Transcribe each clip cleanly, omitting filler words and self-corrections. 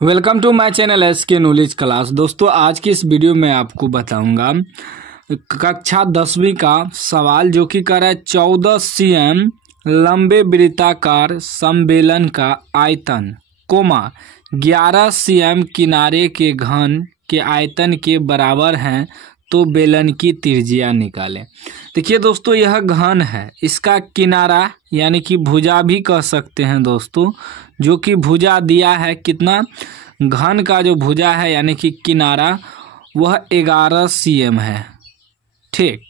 Welcome to my channel SK knowledge class. दोस्तों आज की इस वीडियो में आपको बताऊंगा कक्षा 10वीं का सवाल जो कि कर रहा है 14 cm लंबे वृत्ताकार सम्मेलन का आयतन, 11 cm किनारे के घन के आयतन के बराबर हैं, तो बेलन की त्रिज्या निकालें। देखिए दोस्तों, यह घन है, इसका किनारा यानी कि भुजा भी कह सकते हैं दोस्तों, जो कि भुजा दिया है कितना, घन का जो भुजा है यानी कि किनारा वह 11 cm है। ठीक,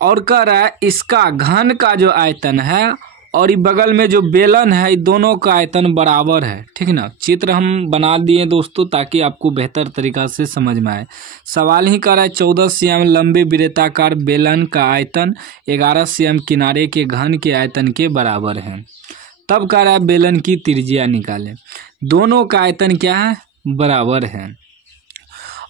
और कह रहा है इसका घन का जो आयतन है और ये बगल में जो बेलन है, ये दोनों का आयतन बराबर है। ठीक ना, चित्र हम बना दिए दोस्तों ताकि आपको बेहतर तरीका से समझ में आए। सवाल ही कर रहा है 14 cm लंबे वृत्ताकार बेलन का आयतन 11 cm किनारे के घन के आयतन के बराबर है। तब कह रहा है बेलन की त्रिज्या निकालें। दोनों का आयतन क्या है, बराबर है।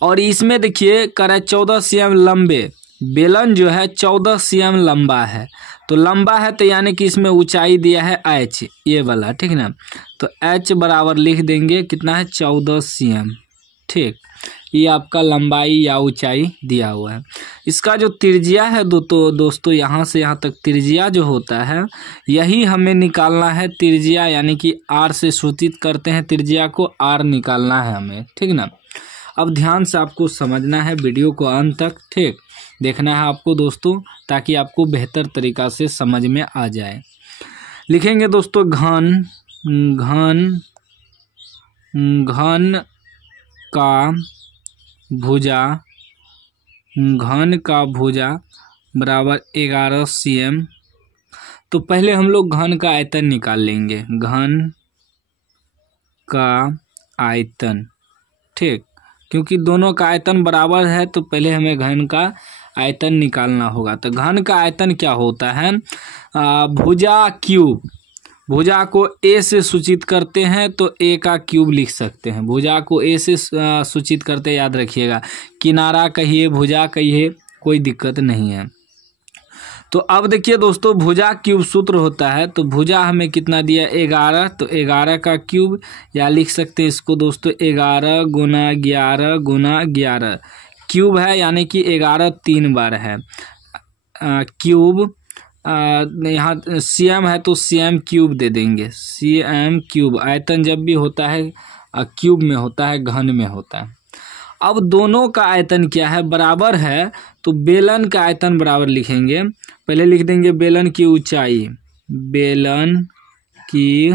और इसमें देखिए कह रहा है 14 cm लंबे, बेलन जो है 14 cm लंबा है, तो लंबा है तो यानी कि इसमें ऊंचाई दिया है h, ये वाला। ठीक ना, तो h बराबर लिख देंगे कितना है, 14 cm। ठीक, ये आपका लंबाई या ऊंचाई दिया हुआ है। इसका जो त्रिज्या है दोस्तों यहाँ से यहाँ तक त्रिज्या जो होता है, यही हमें निकालना है। त्रिज्या यानी कि r से सूचित करते हैं त्रिज्या को, r निकालना है हमें। ठीक ना, अब ध्यान से आपको समझना है, वीडियो को अंत तक ठीक देखना है आपको दोस्तों, ताकि आपको बेहतर तरीका से समझ में आ जाए। लिखेंगे दोस्तों घन का भुजा, घन का भुजा बराबर 11 cm। तो पहले हम लोग घन का आयतन निकाल लेंगे, घन का आयतन। ठीक, क्योंकि दोनों का आयतन बराबर है तो पहले हमें घन का आयतन निकालना होगा। तो घन का आयतन क्या होता है, भुजा क्यूब, भुजा को a से सूचित करते हैं तो a का क्यूब लिख सकते हैं। भुजा को a से सूचित करते, याद रखिएगा, किनारा कहिए भुजा कहिए, कोई दिक्कत नहीं है। तो अब देखिए दोस्तों, भुजा क्यूब सूत्र होता है, तो भुजा हमें कितना दिया, 11, तो 11 का क्यूब, या लिख सकते हैं इसको दोस्तों 11 गुना 11 गुना 11, क्यूब है यानी कि 11 3 बार है। क्यूब यहाँ cm है तो cm क्यूब दे देंगे, cm क्यूब। आयतन जब भी होता है क्यूब में होता है, घन में होता है। अब दोनों का आयतन क्या है, बराबर है, तो बेलन का आयतन बराबर लिखेंगे। पहले लिख देंगे बेलन की ऊंचाई, बेलन की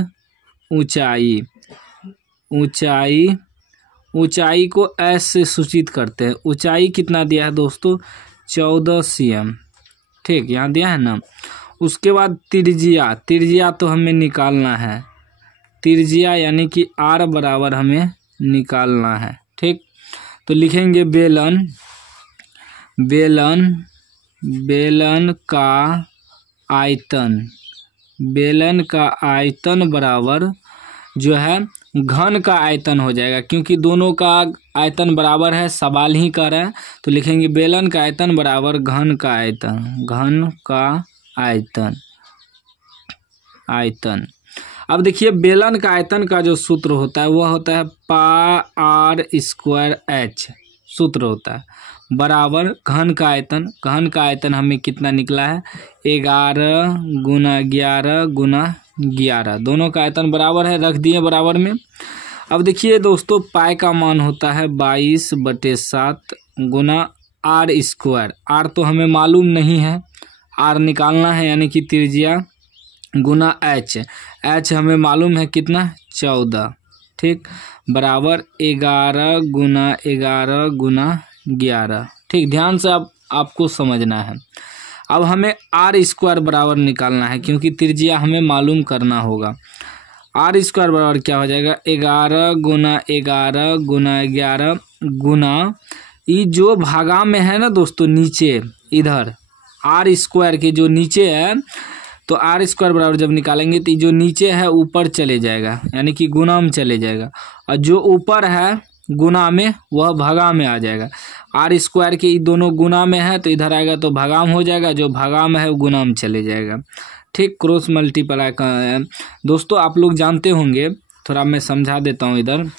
ऊंचाई, ऊंचाई को s से सूचित करते हैं। ऊंचाई कितना दिया है दोस्तों, 14 cm। ठीक, यहाँ दिया है ना। उसके बाद त्रिज्या तो हमें निकालना है, त्रिज्या यानी कि r बराबर हमें निकालना है। ठीक, तो लिखेंगे बेलन का आयतन, बेलन का आयतन बराबर जो है घन का आयतन हो जाएगा, क्योंकि दोनों का आयतन बराबर है, सवाल ही कर रहा है। तो लिखेंगे बेलन का आयतन बराबर घन का आयतन, घन का आयतन। अब देखिए बेलन का आयतन का जो सूत्र होता है वह होता है πr²h, सूत्र होता है बराबर घन का आयतन। घन का आयतन हमें कितना निकला है, 11 गुना 11 गुना 11, दोनों का आयतन बराबर है, रख दिए बराबर में। अब देखिए दोस्तों, पाई का मान होता है 22/7 गुना r²। r तो हमें मालूम नहीं है, r निकालना है यानी कि त्रिज्या, गुना h हमें मालूम है कितना, 14। ठीक, बराबर 11 गुना 11 गुना 11। ठीक, ध्यान से आपको समझना है। अब हमें r² बराबर निकालना है, क्योंकि त्रिज्या हमें मालूम करना होगा। r² बराबर क्या हो जाएगा, 11 गुना 11 गुना 11 गुना, ये जो भागा में है ना दोस्तों नीचे, इधर r² के जो नीचे है, तो r² बराबर जब निकालेंगे तो जो नीचे है ऊपर चले जाएगा, यानी कि गुना में चले जाएगा, और जो ऊपर है गुना में वह भागा में आ जाएगा। r² के ये दोनों गुना में है तो इधर आएगा तो भागा में हो जाएगा, जो भागा में है वो गुना में चले जाएगा। ठीक, क्रॉस मल्टीप्लाई का दोस्तों आप लोग जानते होंगे, थोड़ा मैं समझा देता हूँ इधर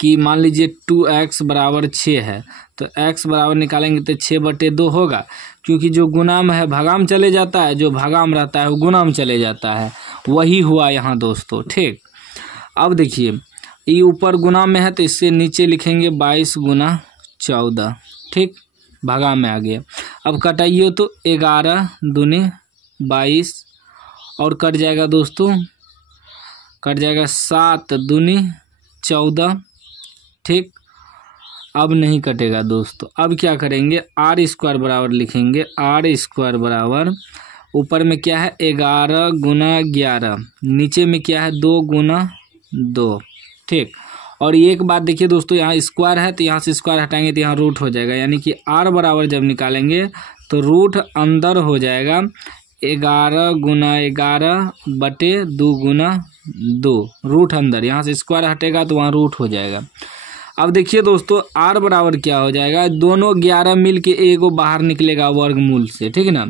कि मान लीजिए 2x बराबर 6 है, तो x बराबर निकालेंगे तो 6/2 होगा, क्योंकि जो गुना में है भागा में चले जाता है, जो भागा में रहता है वो गुना में चले जाता है। वही हुआ यहाँ दोस्तों। ठीक, अब देखिए ये ऊपर गुना में है तो इससे नीचे लिखेंगे 22 गुना 14। ठीक, भागा में आ गया। अब कटाइए तो 11 दूनी 22 और कट जाएगा दोस्तों, कट जाएगा 7 दूनी 14। ठीक, अब नहीं कटेगा दोस्तों। अब क्या करेंगे, आर स्क्वायर बराबर लिखेंगे, आर स्क्वायर बराबर ऊपर में क्या है 11 गुना 11, नीचे में क्या है 2 गुना 2। ठीक, और एक बात देखिए दोस्तों, यहाँ स्क्वायर है तो यहाँ से स्क्वायर हटाएंगे तो यहाँ रूट हो जाएगा, यानी कि आर बराबर जब निकालेंगे तो रूट अंदर हो जाएगा 11 गुना 11/2 गुना 2, रूट अंदर, यहाँ से स्क्वायर हटेगा तो वहाँ रूट हो जाएगा। अब देखिए दोस्तों आर बराबर क्या हो जाएगा, दोनों 11 मिल के एगो बाहर निकलेगा वर्गमूल से, ठीक है ना,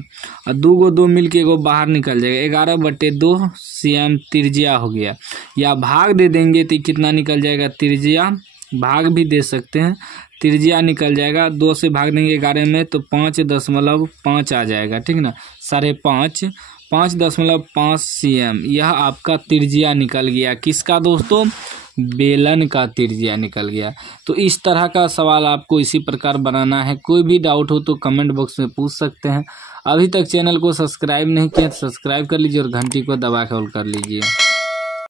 और 2 मिल के एगो बाहर निकल जाएगा, 11/2 cm त्रिज्या हो गया। या भाग दे देंगे तो कितना निकल जाएगा, त्रिज्या भाग भी दे सकते हैं, त्रिज्या निकल जाएगा, 2 से भाग देंगे 11 में तो 5.5 आ जाएगा, ठीक ना, 5.5, 5.5 cm। यह आपका त्रिज्या निकल गया, किसका दोस्तों, बेलन का त्रिज्या निकल गया। तो इस तरह का सवाल आपको इसी प्रकार बनाना है। कोई भी डाउट हो तो कमेंट बॉक्स में पूछ सकते हैं। अभी तक चैनल को सब्सक्राइब नहीं किया तो सब्सक्राइब कर लीजिए और घंटी को दबा के ऑल कर लीजिए।